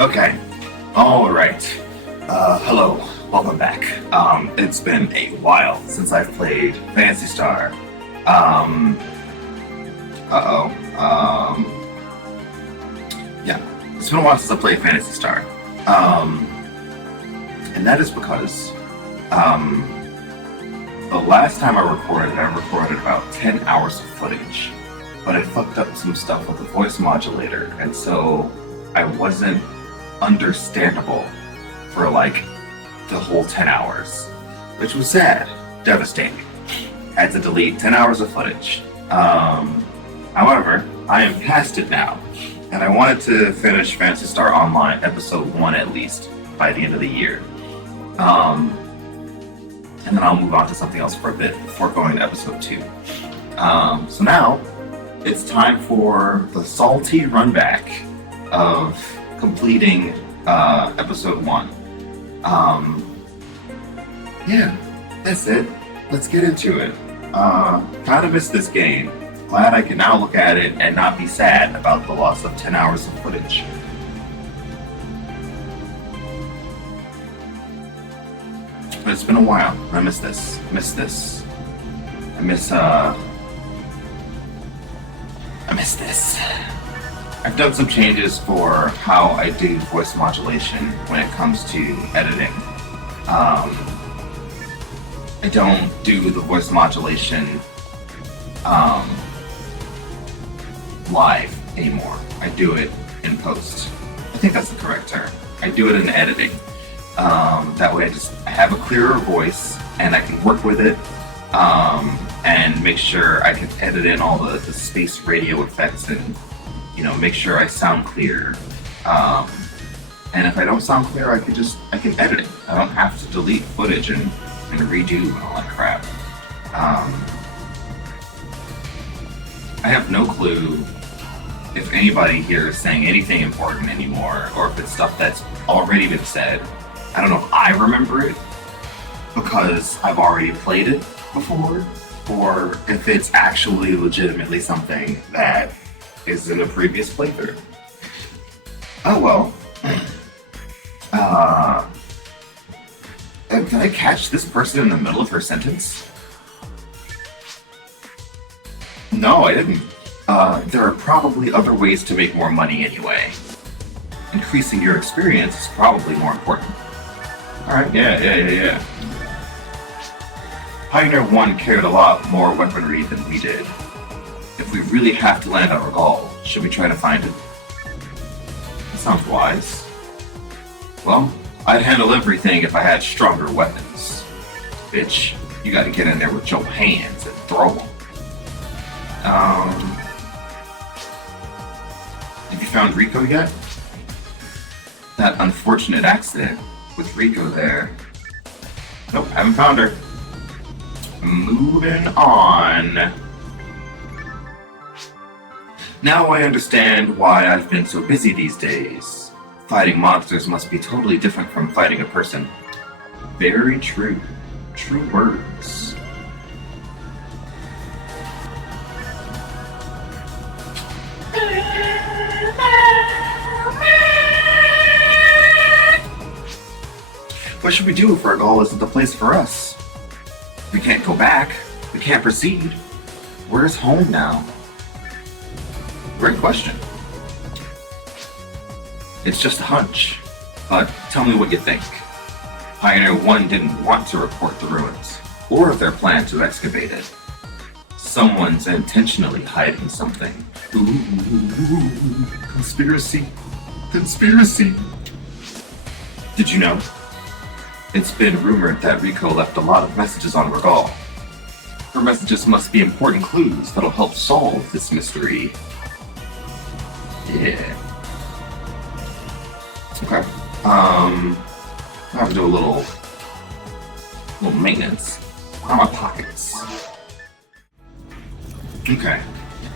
Okay. All right. Hello. Welcome back. It's been a while since I've played Phantasy Star. Uh-oh. Yeah. It's been a while since I played Phantasy Star. And that is because, the last time I recorded about 10 hours of footage, but I fucked up some stuff with the voice modulator, and so I wasn't understandable for like the whole 10 hours, which was sad, devastating. Had to delete 10 hours of footage. However, I am past it now, and I wanted to finish Phantasy Star Online episode 1 at least by the end of the year. And then I'll move on to something else for a bit before going to episode 2. So now it's time for the salty runback of completing episode 1. Yeah, that's it. Let's get into it. Kind of missed this game. Glad I can now look at it and not be sad about the loss of 10 hours of footage. But it's been a while. I miss this. I miss this. I've done some changes for how I do voice modulation when it comes to editing. I don't do the voice modulation live anymore. I do it in post. I think that's the correct term. I do it in editing. That way I have a clearer voice and I can work with it and make sure I can edit in all the space radio effects and make sure I sound clear. And if I don't sound clear, I can edit it. I don't have to delete footage and redo and all that crap. I have no clue if anybody here is saying anything important anymore, or if it's stuff that's already been said. I don't know if I remember it because I've already played it before, or if it's actually legitimately something that is in a previous playthrough. Oh well. Did I catch this person in the middle of her sentence? No, I didn't. There are probably other ways to make more money anyway. Increasing your experience is probably more important. Alright, yeah. Pioneer 1 carried a lot more weaponry than we did. If we really have to land our goal, should we try to find it? That sounds wise. Well, I'd handle everything if I had stronger weapons. Bitch, you gotta get in there with your hands and throw them. Have you found Rico yet? That unfortunate accident with Rico there. Nope, haven't found her. Moving on. Now I understand why I've been so busy these days. Fighting monsters must be totally different from fighting a person. Very true. True words. What should we do if our goal isn't the place for us? We can't go back. We can't proceed. Where's home now? Great question. It's just a hunch, but tell me what you think. Pioneer 1 didn't want to report the ruins, or their plan to excavate it. Someone's intentionally hiding something. Ooh, conspiracy. Conspiracy. Did you know? It's been rumored that Rico left a lot of messages on Regal. Her messages must be important clues that'll help solve this mystery. Yeah. Okay. I have to do a little maintenance. Where are my pockets? Okay.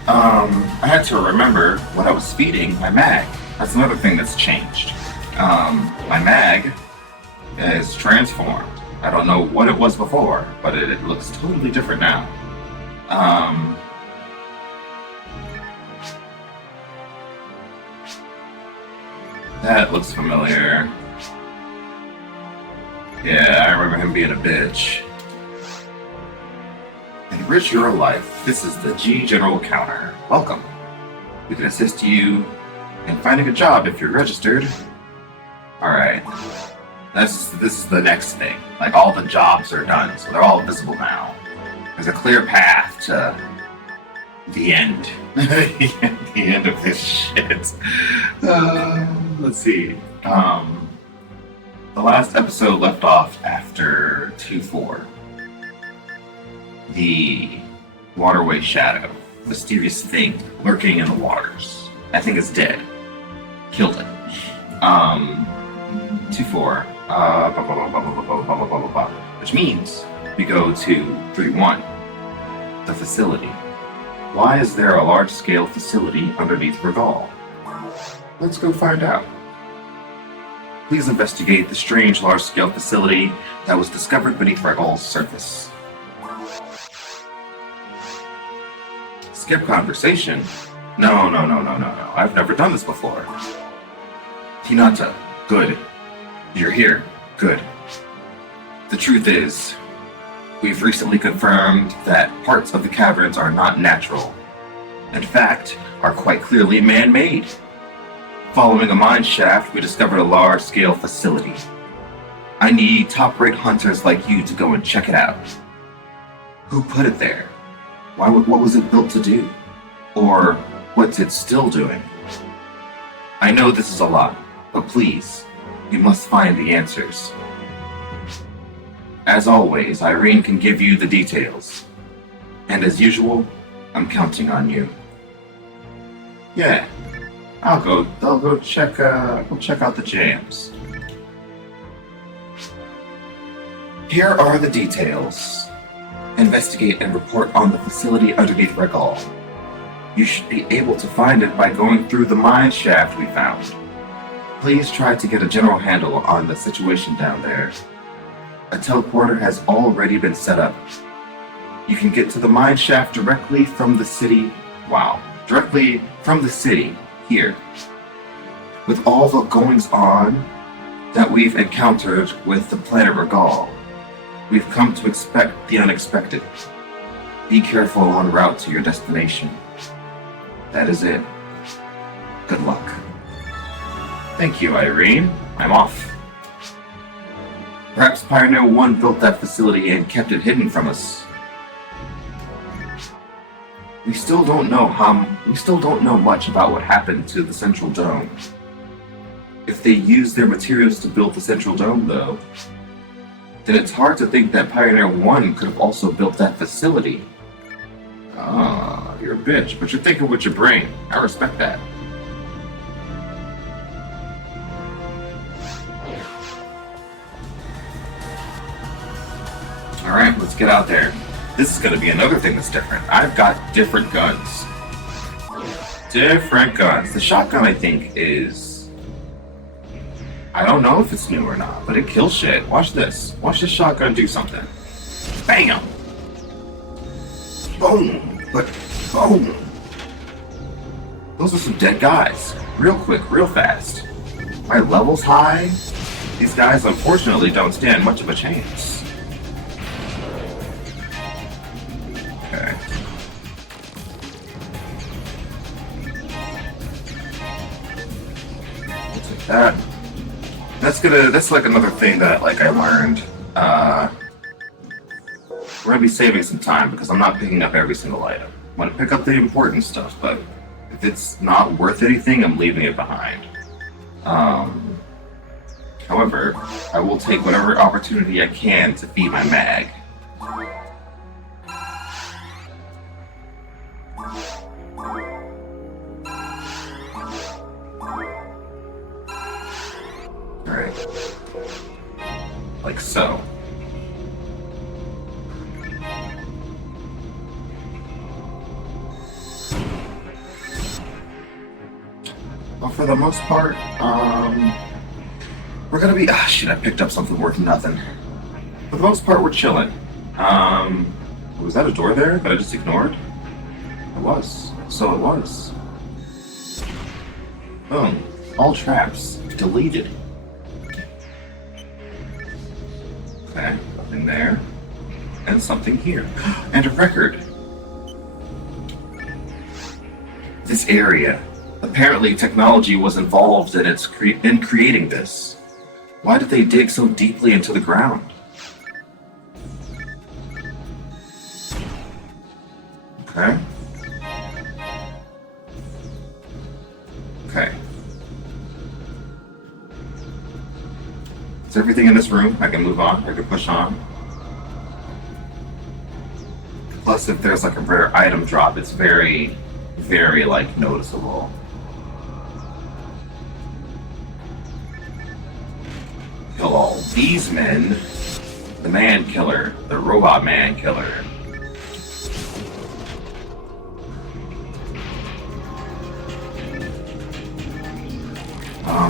I had to remember what I was feeding my mag. That's another thing that's changed. My mag is transformed. I don't know what it was before, but it looks totally different now. That looks familiar. Yeah, I remember him being a bitch. Enrich your life. This is the G General Counter. Welcome. We can assist you in finding a job if you're registered. Alright. This is the next thing. Like, all the jobs are done, so they're all visible now. There's a clear path to the end. The end of this shit. Let's see. The last episode left off after 2-4. The waterway shadow. Mysterious thing lurking in the waters. I think it's dead. Killed it. 2-4. Which means we go to 3-1. The facility. Why is there a large-scale facility underneath Regal? Let's go find out. Please investigate the strange large-scale facility that was discovered beneath Regal's surface. Skip conversation? No. I've never done this before. Hinata, good. You're here. Good. The truth is, we've recently confirmed that parts of the caverns are not natural. In fact, are quite clearly man-made. Following a mine shaft, we discovered a large-scale facility. I need top-rate hunters like you to go and check it out. Who put it there? What was it built to do? Or what's it still doing? I know this is a lot, but please, you must find the answers. As always, Irene can give you the details. And as usual, I'm counting on you. Yeah, I'll go check out the jams. Here are the details. Investigate and report on the facility underneath Regal. You should be able to find it by going through the mine shaft we found. Please try to get a general handle on the situation down there. A teleporter has already been set up. You can get to the mine shaft directly from the city. Directly from the city, here. With all the goings on that we've encountered with the planet Regal, we've come to expect the unexpected. Be careful en route to your destination. That is it. Good luck. Thank you, Irene. I'm off. Perhaps Pioneer 1 built that facility and kept it hidden from us. We still don't know much about what happened to the Central Dome. If they used their materials to build the Central Dome, though, then it's hard to think that Pioneer 1 could have also built that facility. You're a bitch, but you're thinking with your brain. I respect that. Alright, let's get out there. This is gonna be another thing that's different. I've got different guns. The shotgun, I think, is... I don't know if it's new or not, but it kills shit. Watch this. Watch this shotgun do something. Bam! Boom! But boom! Those are some dead guys. Real quick, real fast. My level's high. These guys, unfortunately, don't stand much of a chance. Okay. We'll take that. That's like another thing that I learned. We're gonna be saving some time because I'm not picking up every single item. I'm gonna pick up the important stuff, but if it's not worth anything, I'm leaving it behind. However, I will take whatever opportunity I can to feed my mag. Alright. Like so. Well, for the most part, we're gonna be... Ah, shit, I picked up something worth nothing. For the most part, we're chilling. Was that a door there that I just ignored? It was. So it was. Boom. All traps deleted. Okay, nothing there. And something here. And a record. This area. Apparently technology was involved in in creating this. Why did they dig so deeply into the ground? Okay. Okay. Is everything in this room? I can move on. I can push on. Plus, if there's like a rare item drop, it's very, very like noticeable. Kill all these men. The man killer, the robot man killer.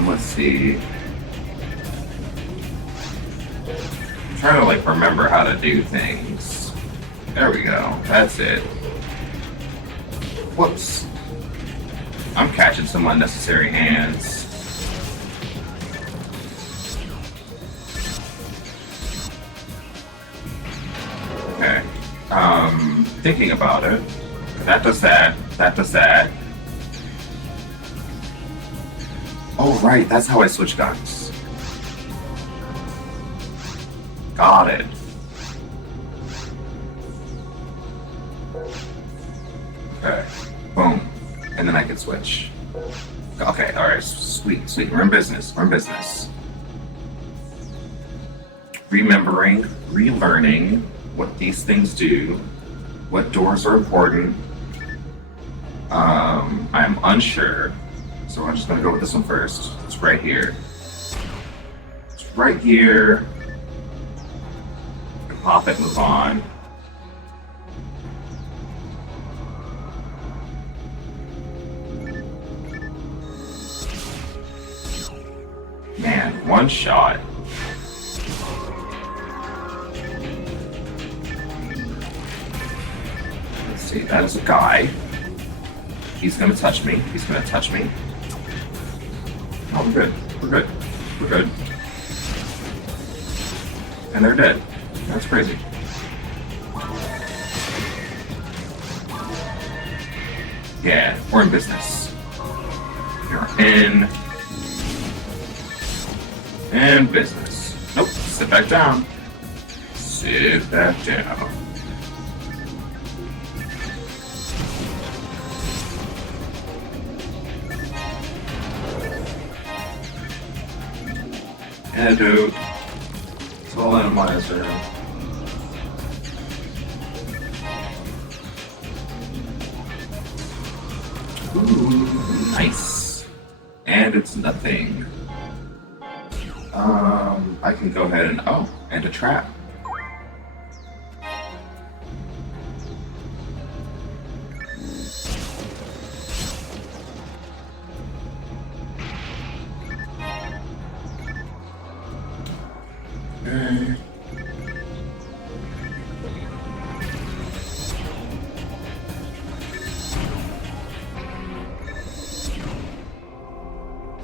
Let's see. I'm trying to like remember how to do things. There we go. That's it. Whoops. I'm catching some unnecessary hands. Okay. Thinking about it. That does that. That does that. Oh, right. That's how I switch guns. Got it. Okay. Boom. And then I can switch. Okay. All right. Sweet. Sweet. We're in business. We're in business. Remembering, relearning what these things do, what doors are important. I'm unsure. So I'm just gonna go with this one first. It's right here. It's right here. Pop it, move on. Man, one shot. Let's see, that is a guy. He's gonna touch me. He's gonna touch me. Oh, we're good. We're good. We're good. And they're dead. That's crazy. Yeah, we're in business. You're in business. Nope, sit back down. Sit back down. Yeah, dude. It's all analyzer. Ooh, nice. And it's nothing. I can go ahead and and a trap.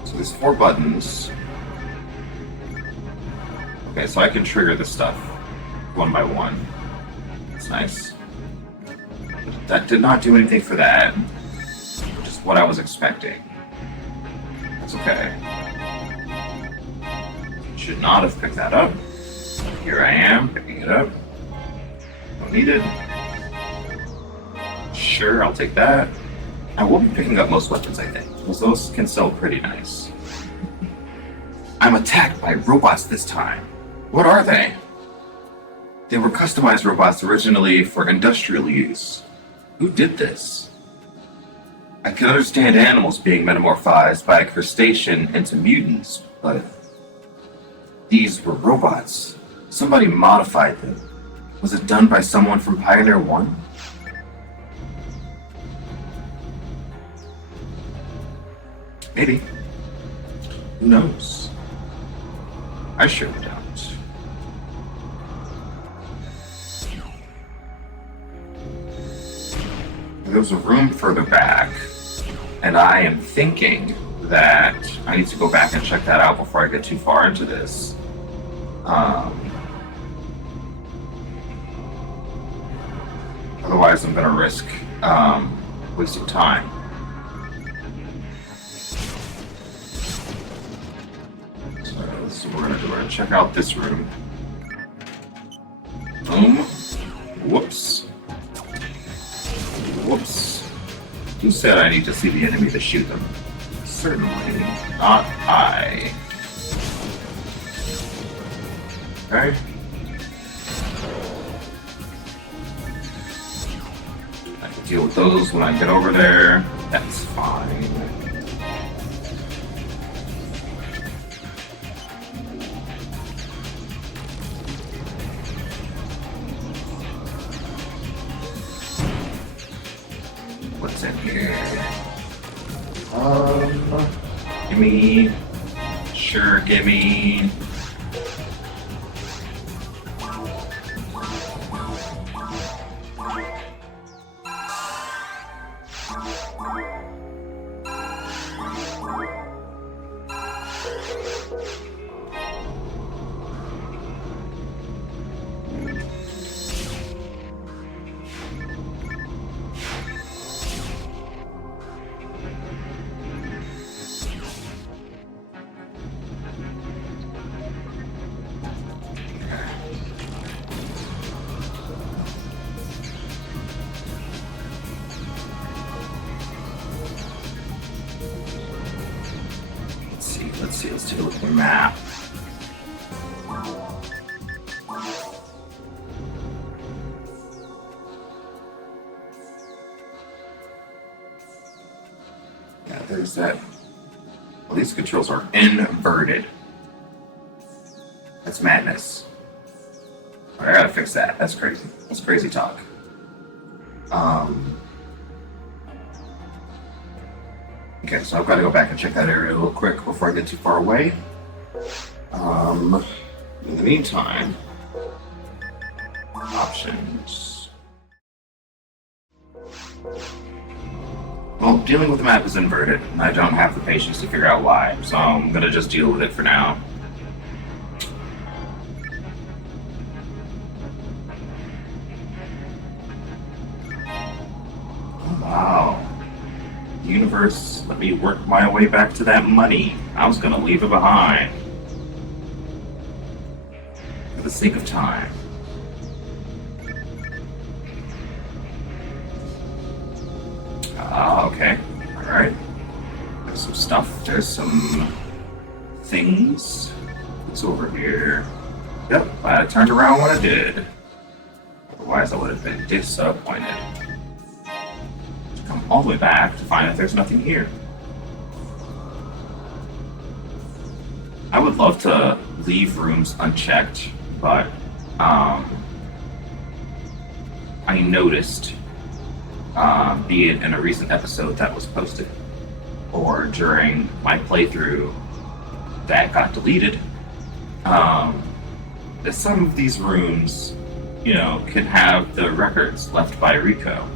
So there's 4 buttons. Okay, so I can trigger this stuff one by one. That's nice. That did not do anything for that. Just what I was expecting. That's okay. Should not have picked that up. Here I am, picking it up. Don't need it. Sure, I'll take that. I will be picking up most weapons, I think, because those can sell pretty nice. I'm attacked by robots this time. What are they? They were customized robots originally for industrial use. Who did this? I can understand animals being metamorphized by a crustacean into mutants, but these were robots. Somebody modified them. Was it done by someone from Pioneer 1? Maybe. Who knows? I surely don't. There's a room further back, and I am thinking that I need to go back and check that out before I get too far into this. Otherwise, I'm going to risk wasting time. So this is what we're going to do. We're going to check out this room. Boom. Whoops. Whoops. Who said I need to see the enemy to shoot them? Certainly not I. Okay. I can deal with those when I get over there. That's fine. What's in here? Gimme. Sure, gimme. Let's take a look at the map. Yeah, there's that. Well, these controls are inverted. That's madness. I gotta fix that. That's crazy. That's crazy talk. Okay, so I've got to go back and check that area real quick before I get too far away. In the meantime, options. Well, dealing with the map is inverted, and I don't have the patience to figure out why, so I'm gonna just deal with it for now. Oh, wow. Universe, let me work my way back to that money. I was gonna leave it behind. For the sake of time. Okay. Alright. There's some stuff. There's some things. What's over here? Yep, I turned around when I did. Otherwise I would have been disappointed. Come all the way back to find if there's nothing here. I would love to leave rooms unchecked, but I noticed, be it in a recent episode that was posted, or during my playthrough that got deleted, that some of these rooms, you know, can have the records left by Rico.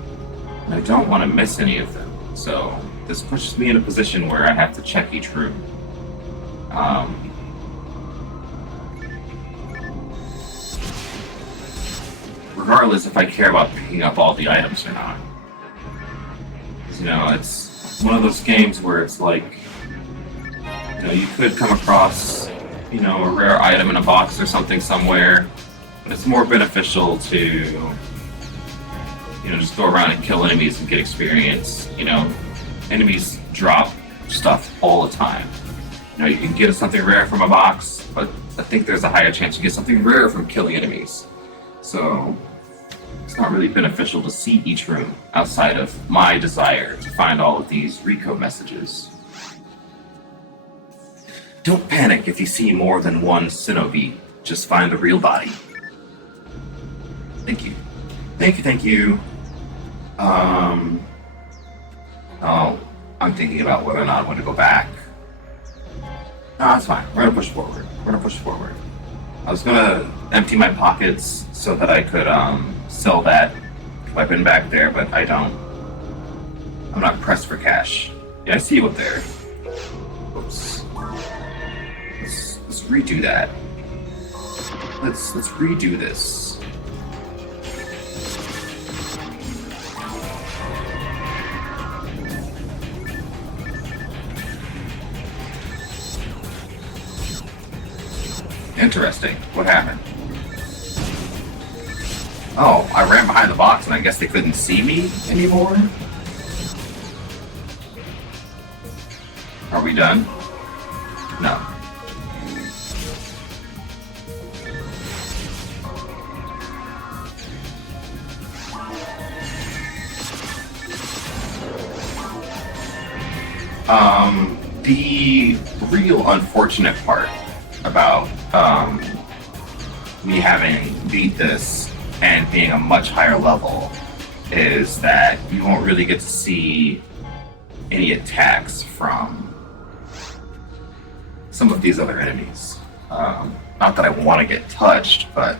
And I don't want to miss any of them, so this pushes me in a position where I have to check each room. Regardless if I care about picking up all the items or not. You know, it's one of those games where it's like, you know, you could come across, you know, a rare item in a box or something somewhere, but it's more beneficial to, you know, just go around and kill enemies and get experience. You know, enemies drop stuff all the time. You know, you can get something rare from a box, but I think there's a higher chance you get something rare from killing enemies. So it's not really beneficial to see each room outside of my desire to find all of these Rico messages. Don't panic if you see more than one Shinobi. Just find the real body. Thank you. Thank you, thank you. Oh, I'm thinking about whether or not I want to go back. No, that's fine. We're gonna push forward. We're gonna push forward. I was gonna empty my pockets so that I could sell that weapon back there, but I don't. I'm not pressed for cash. Yeah, I see you up there. redo that. Let's redo this. Interesting. What happened? Oh, I ran behind the box and I guess they couldn't see me anymore? Are we done? No. The real unfortunate part about me having beat this and being a much higher level is that you won't really get to see any attacks from some of these other enemies. Not that I want to get touched, but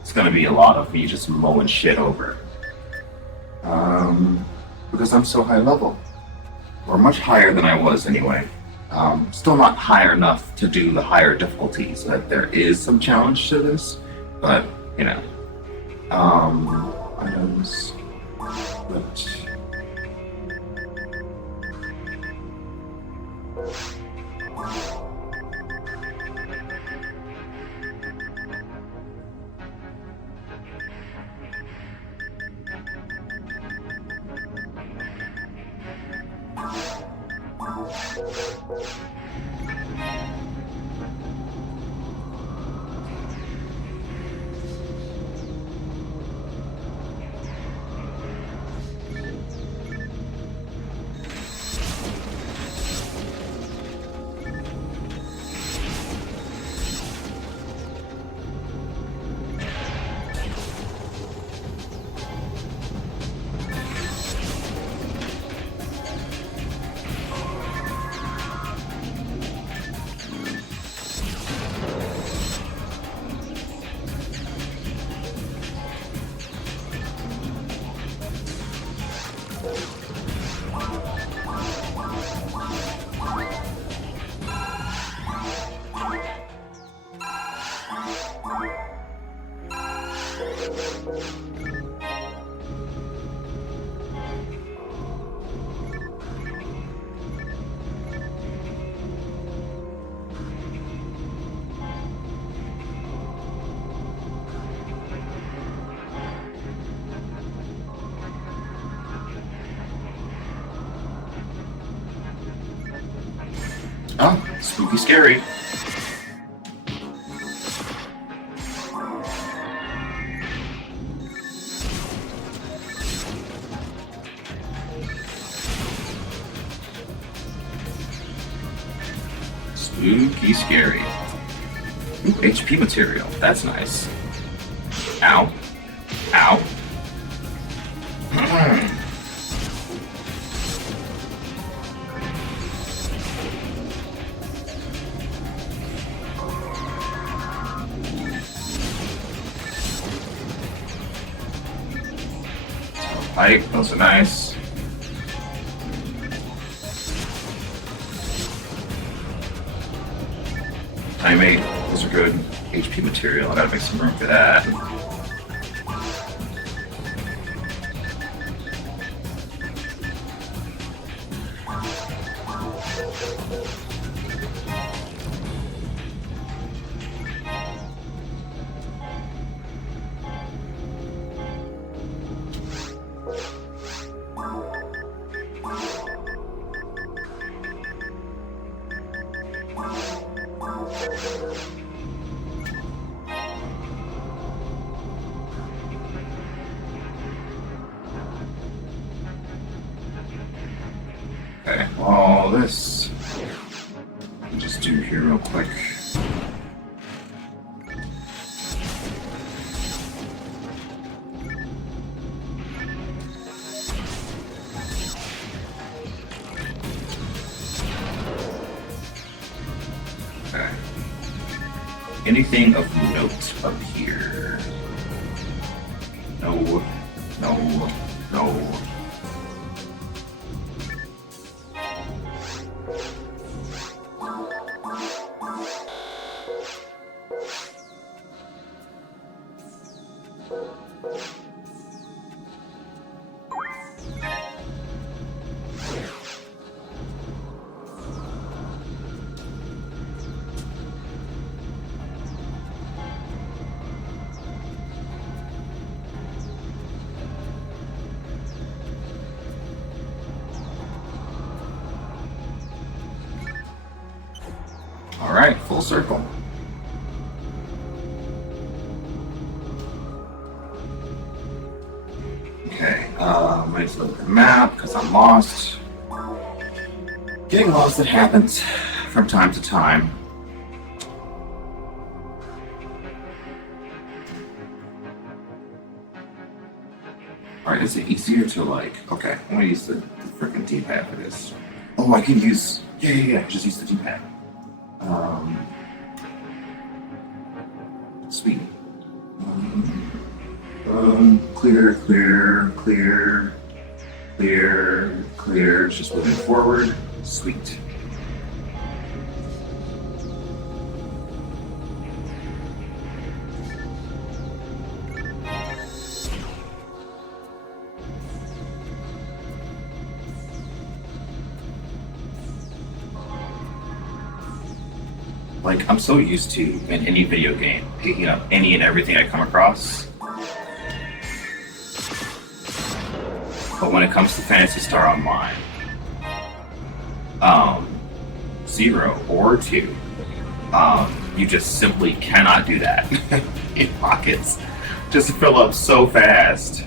it's going to be a lot of me just mowing shit over. Because I'm so high level. Or much higher than I was anyway. Still not high enough to do the higher difficulties. There is some challenge to this, but, you know. Items. But... Oh, spooky scary. Spooky scary. Ooh, HP material. That's nice. Ow. Ow. Pike, those are nice. Time 8, those are good. HP material, I gotta make some room for that. Okay, all this I'll just do here real quick. Okay. Anything of note up here? No, no, no. Alright, full circle. Okay, I'm going to look at the map because I'm lost. Getting lost, it happens from time to time. Alright, is it easier to okay, I'm gonna use the freaking D-pad for this. Oh, I can use, yeah, just use the D-pad. Sweet. Clear, it's just moving forward. Sweet. I'm so used to, in any video game, picking up any and everything I come across. But when it comes to Phantasy Star Online, 0 or 2, you just simply cannot do that. In pockets just fill up so fast,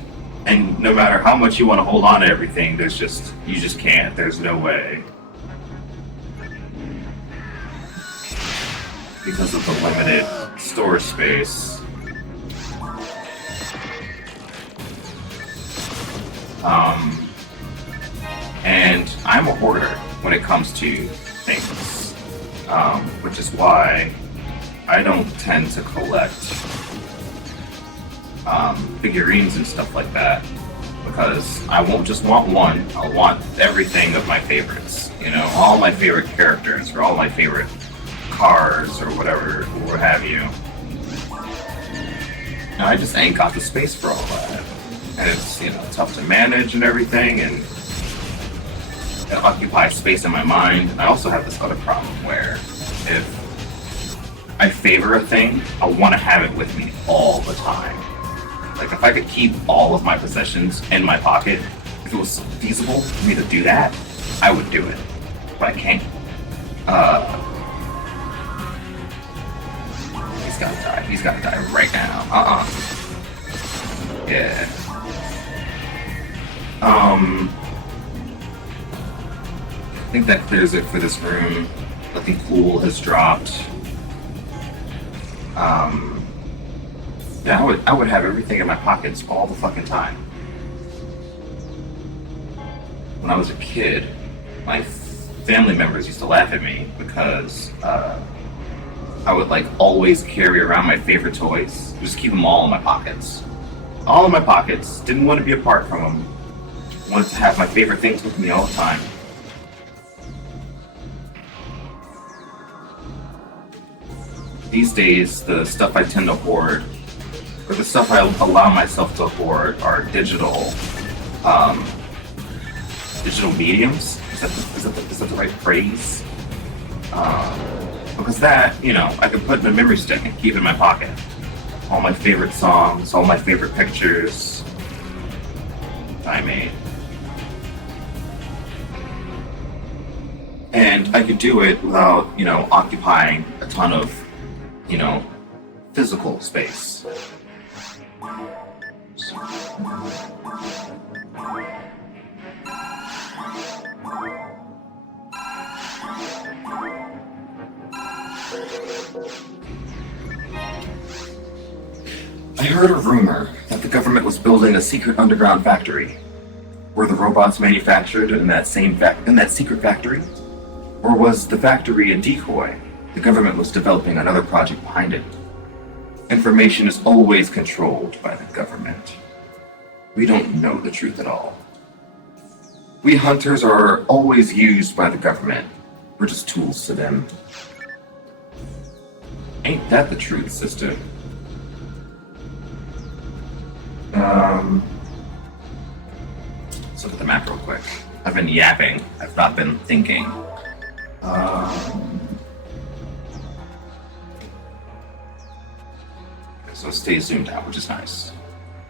and no matter how much you want to hold on to everything, you just can't. There's no way. Because of the limited storage space. And I'm a hoarder when it comes to things, which is why I don't tend to collect figurines and stuff like that, because I won't just want one, I'll want everything of my favorites, all my favorite characters or all my favorite cars or whatever, or what have you. Now, I just ain't got the space for all that. And it's, tough to manage and everything, and it occupies space in my mind. And I also have this other problem where if I favor a thing, I want to have it with me all the time. If I could keep all of my possessions in my pocket, if it was feasible for me to do that, I would do it. But I can't. He's gotta die right now. Yeah. I think that clears it for this room. Nothing cool has dropped. Yeah, I would have everything in my pockets all the fucking time. When I was a kid, my family members used to laugh at me because I would always carry around my favorite toys. Just keep them all in my pockets. All in my pockets. Didn't want to be apart from them. Wanted to have my favorite things with me all the time. These days, the stuff I tend to hoard, or the stuff I allow myself to hoard, are digital mediums. Is that the right phrase? Because that, I could put in a memory stick and keep in my pocket. All my favorite songs, all my favorite pictures I made. And I could do it without, occupying a ton of, physical space. I heard a rumor that the government was building a secret underground factory. Were the robots manufactured in that secret factory? Or was the factory a decoy? The government was developing another project behind it. Information is always controlled by the government. We don't know the truth at all. We hunters are always used by the government. We're just tools to them. Ain't that the truth, sister? Let's look at the map real quick. I've been yapping. I've not been thinking. So it stays zoomed out, which is nice.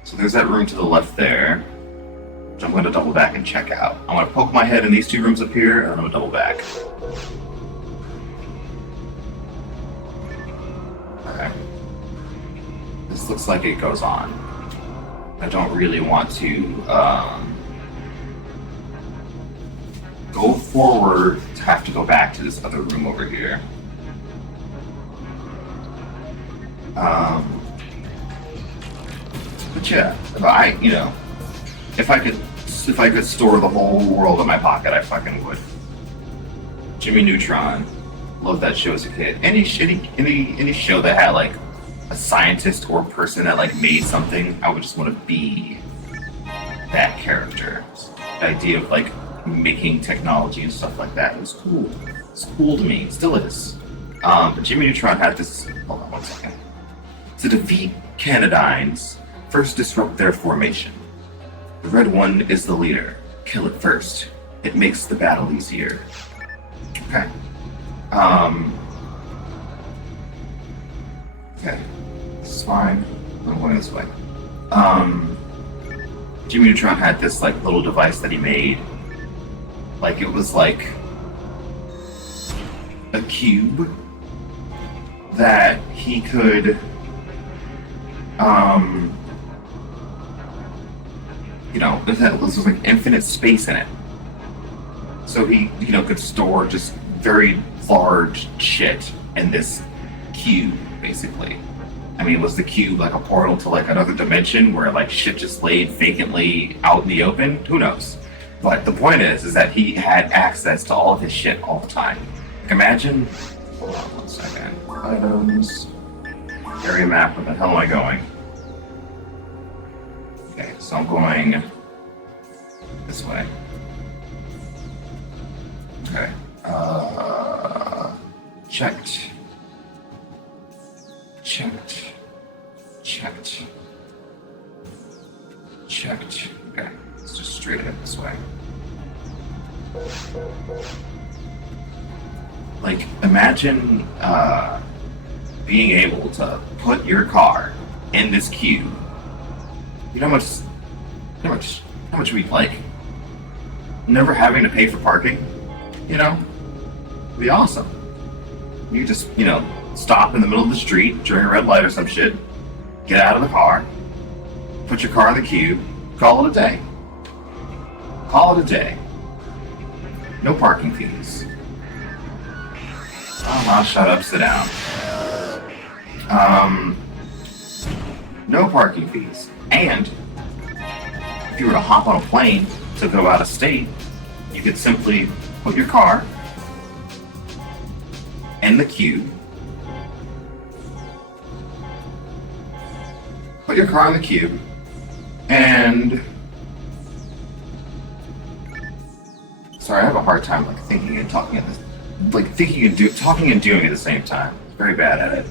So there's that room to the left there, which I'm going to double back and check out. I'm going to poke my head in these two rooms up here, and I'm going to double back. this looks like it goes on. I don't really want to go forward to have to go back to this other room over here. But yeah, if I could store the whole world in my pocket, I fucking would. Jimmy Neutron, loved that show as a kid. Any show that had like a scientist or person that like made something, I would just want to be that character. The idea of like making technology and stuff like that, it was cool. It's cool to me, it still is. But Jimmy Neutron had this. Hold on one second. To defeat Canadynes, first disrupt their formation. The red one is the leader. Kill it first. It makes the battle easier. Okay. Okay. This is fine. I'm going this way. Jimmy Neutron had this like little device that he made. Like it was like a cube that he could there was like infinite space in it. So he, could store just very large shit in this cube, basically. I mean, was the cube like a portal to like another dimension where like shit just laid vacantly out in the open? Who knows? But the point is that he had access to all of his shit all the time. Like imagine, hold on one second. Items, area map, where the hell am I going? Okay, so I'm going this way. Okay. Checked. Okay, let's just straight ahead this way. Like, imagine being able to put your car in this cube. You know how much we'd like? Never having to pay for parking, It'd be awesome. You just, stop in the middle of the street during a red light or some shit, get out of the car, put your car in the cube, call it a day. Call it a day. No parking fees. Oh, shut up, sit down. No parking fees. And if you were to hop on a plane to go out of state, you could simply put your car in the cube. Put your car in the cube, and sorry, I have a hard time like thinking and talking at this, like talking and doing at the same time. Very bad at it.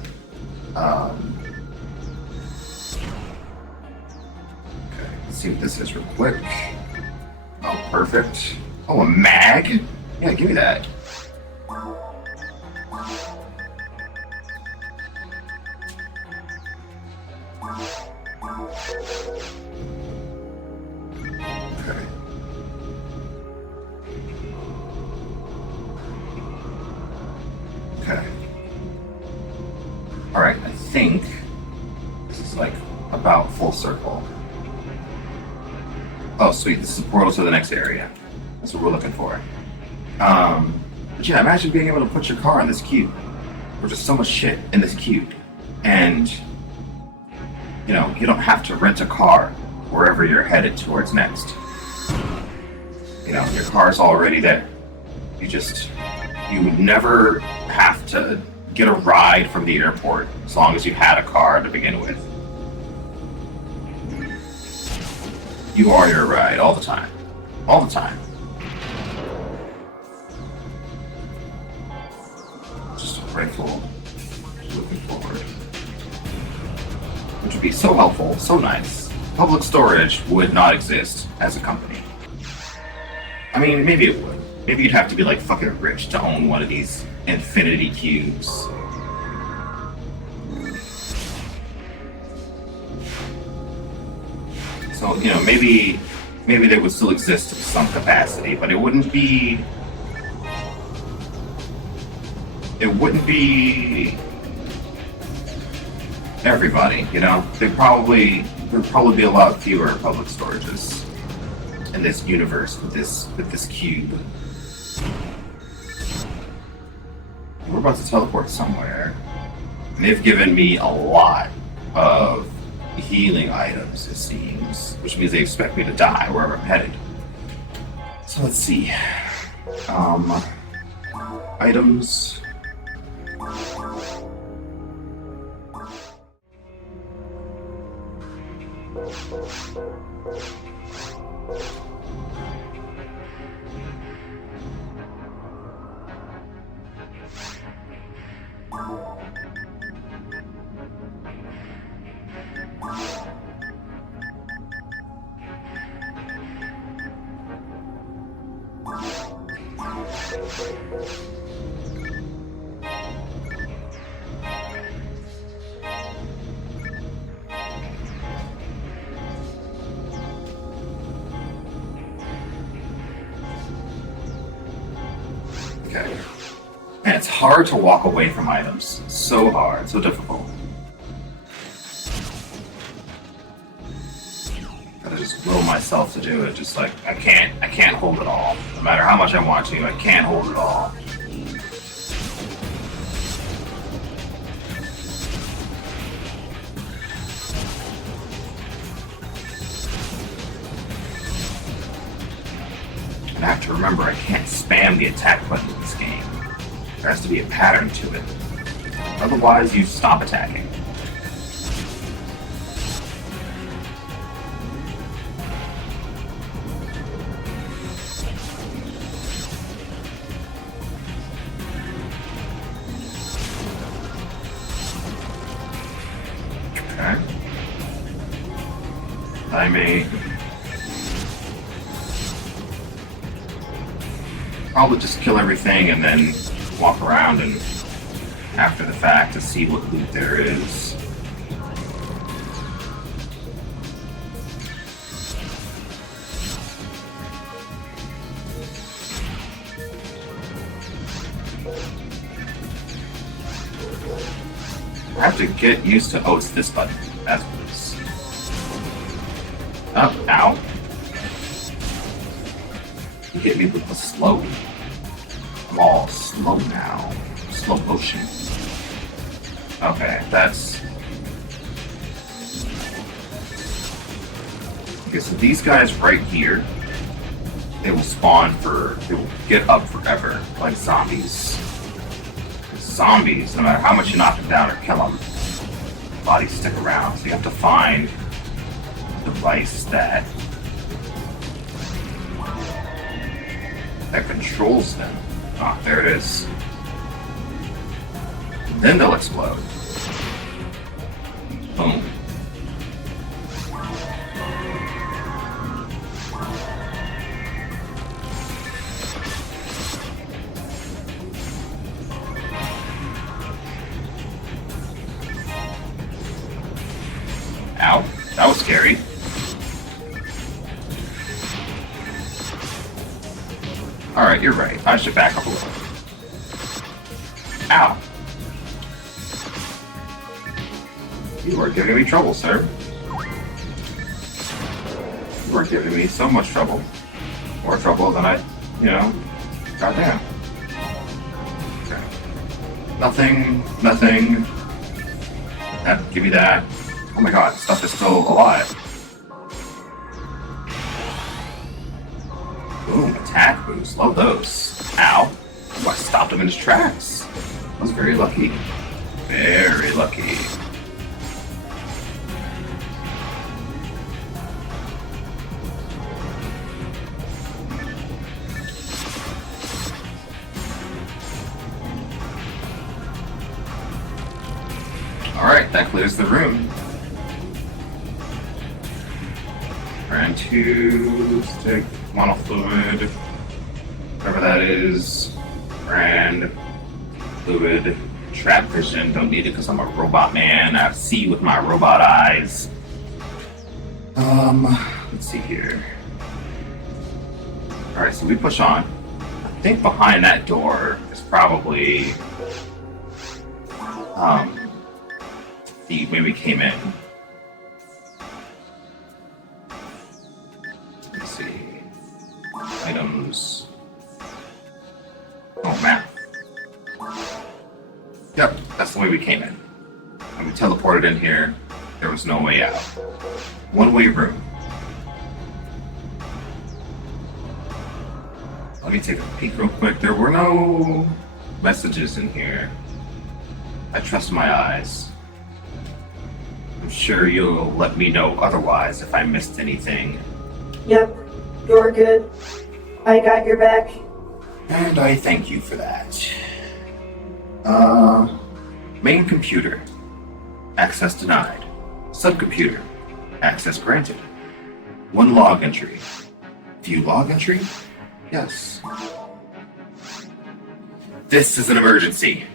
Okay, let's see what this is real quick. Oh, perfect. Oh, a mag? Yeah, give me that. Okay. Alright, I think this is like about full circle. Oh, sweet, this is a portal to the next area. That's what we're looking for. But yeah, imagine being able to put your car in this cube. There's just so much shit in this cube. And, you don't have to rent a car wherever you're headed towards next. Your car's already there. You would never have to get a ride from the airport as long as you had a car to begin with. You are your ride all the time. All the time. Just grateful, looking forward. Which would be so helpful, so nice. Public storage would not exist as a company. I mean, maybe it would. Maybe you'd have to be like fucking rich to own one of these infinity cubes. So, maybe they would still exist to some capacity, but it wouldn't be everybody, you know? There'd probably be a lot fewer public storages in this universe with this cube. We're about to teleport somewhere. And they've given me a lot of healing items, it seems, which means they expect me to die wherever I'm headed. So let's see. Items. Okay. And it's hard to walk away from items. So hard, so difficult. Gotta just will myself to do it. Just like I can't hold it all. No matter how much I want to, I can't hold it all. And I have to remember I can't spam the attack button in this game. There has to be a pattern to it. Otherwise, you stop attacking. Okay. I may probably just kill everything and then walk around and after the fact to see what loot there is. I have to get used to, oh, it's this button. That's what it is. Oh, ow. You hit me with the slow. I'm all slow now. Slow motion. Okay, that's... Okay, so these guys right here, they will they will get up forever, like zombies. Zombies, no matter how much you knock them down or kill them, bodies stick around. So you have to find a device that controls them. Ah, there it is. Then they'll explode. Boom. Ow, that was scary. Alright, you're right. I should back up a little. Ow. You are giving me trouble, sir. You are giving me so much trouble. More trouble than I, goddamn. Okay. Nothing. Give me that. Oh my god, stuff is still alive. Boom, attack boost. Love those. Ow. Oh, I stopped him in his tracks. I was very lucky. Very lucky. Alright, that clears the room. Brand 2, stick, monofluid, whatever that is. Brand, fluid, trap vision, don't need it because I'm a robot man. I see with my robot eyes. Let's see here. Alright, so we push on. I think behind that door is probably the way we came in. Let's see. Items. Oh, map. Yep, that's the way we came in. When we teleported in here, there was no way out. One-way room. Let me take a peek real quick. There were no messages in here. I trust my eyes. I'm sure you'll let me know otherwise if I missed anything. Yep, you're good. I got your back. And I thank you for that. Main computer. Access denied. Subcomputer. Access granted. One log entry. View log entry? Yes. This is an emergency.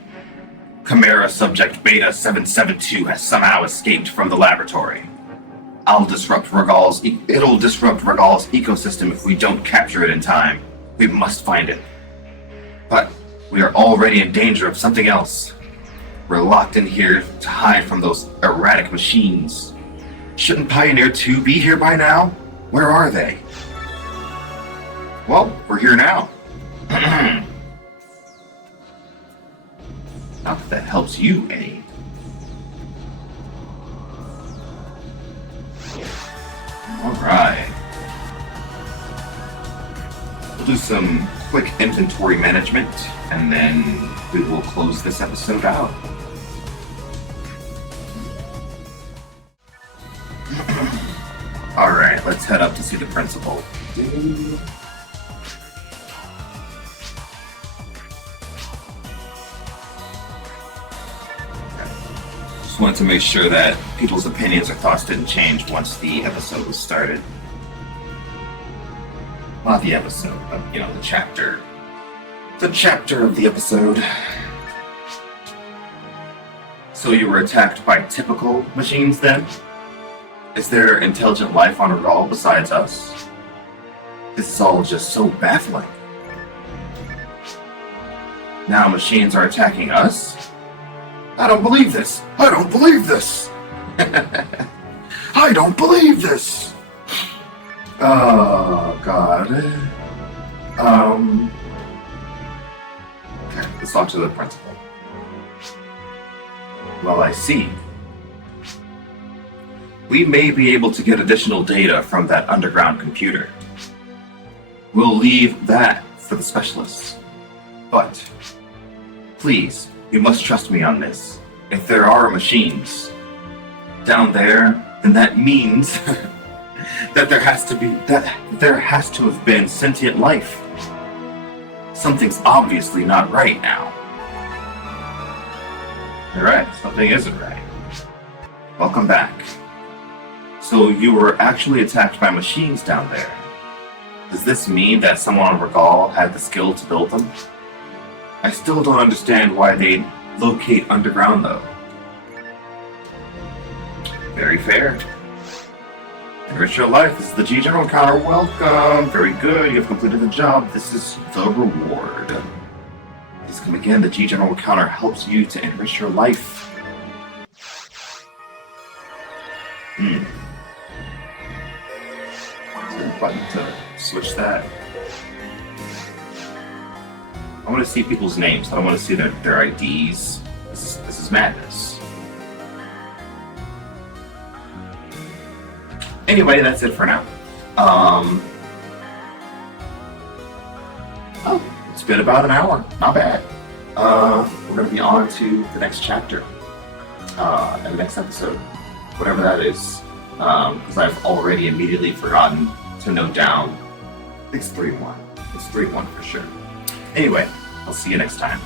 Chimera subject Beta 772 has somehow escaped from the laboratory. It'll disrupt Regal's ecosystem if we don't capture it in time. We must find it. But we are already in danger of something else. We're locked in here to hide from those erratic machines. Shouldn't Pioneer 2 be here by now? Where are they? Well, we're here now. Not that that helps you any. Alright. We'll do some quick inventory management, and then we will close this episode out. Alright, let's head up to see the principal. Just wanted to make sure that people's opinions or thoughts didn't change once the episode was started. Not the episode, but, the chapter. The chapter of the episode. So you were attacked by typical machines then? Is there intelligent life on Rol besides us? This is all just so baffling. Now machines are attacking us? I don't believe this! I don't believe this! I don't believe this! Oh, God. Okay, let's talk to the principal. Well, I see. We may be able to get additional data from that underground computer. We'll leave that for the specialists. But, please, you must trust me on this. If there are machines down there, then that means that there has to have been sentient life. Something's obviously not right now. You're right, something isn't right. Welcome back. So you were actually attacked by machines down there. Does this mean that someone on Regal had the skill to build them? I still don't understand why they'd locate underground, though. Very fair. Enrich your life. This is the G General encounter. Welcome. Very good. You have completed the job. This is the reward. Please come again. The G General encounter helps you to enrich your life. Is there a button to switch that? I want to see people's names. I don't want to see their IDs. This is madness. Anyway, that's it for now. Oh, it's been about an hour. Not bad. We're going to be on to the next chapter. And the next episode. Whatever that is. Because I've already immediately forgotten to note down. It's 3-1. It's 3-1 for sure. Anyway, I'll see you next time.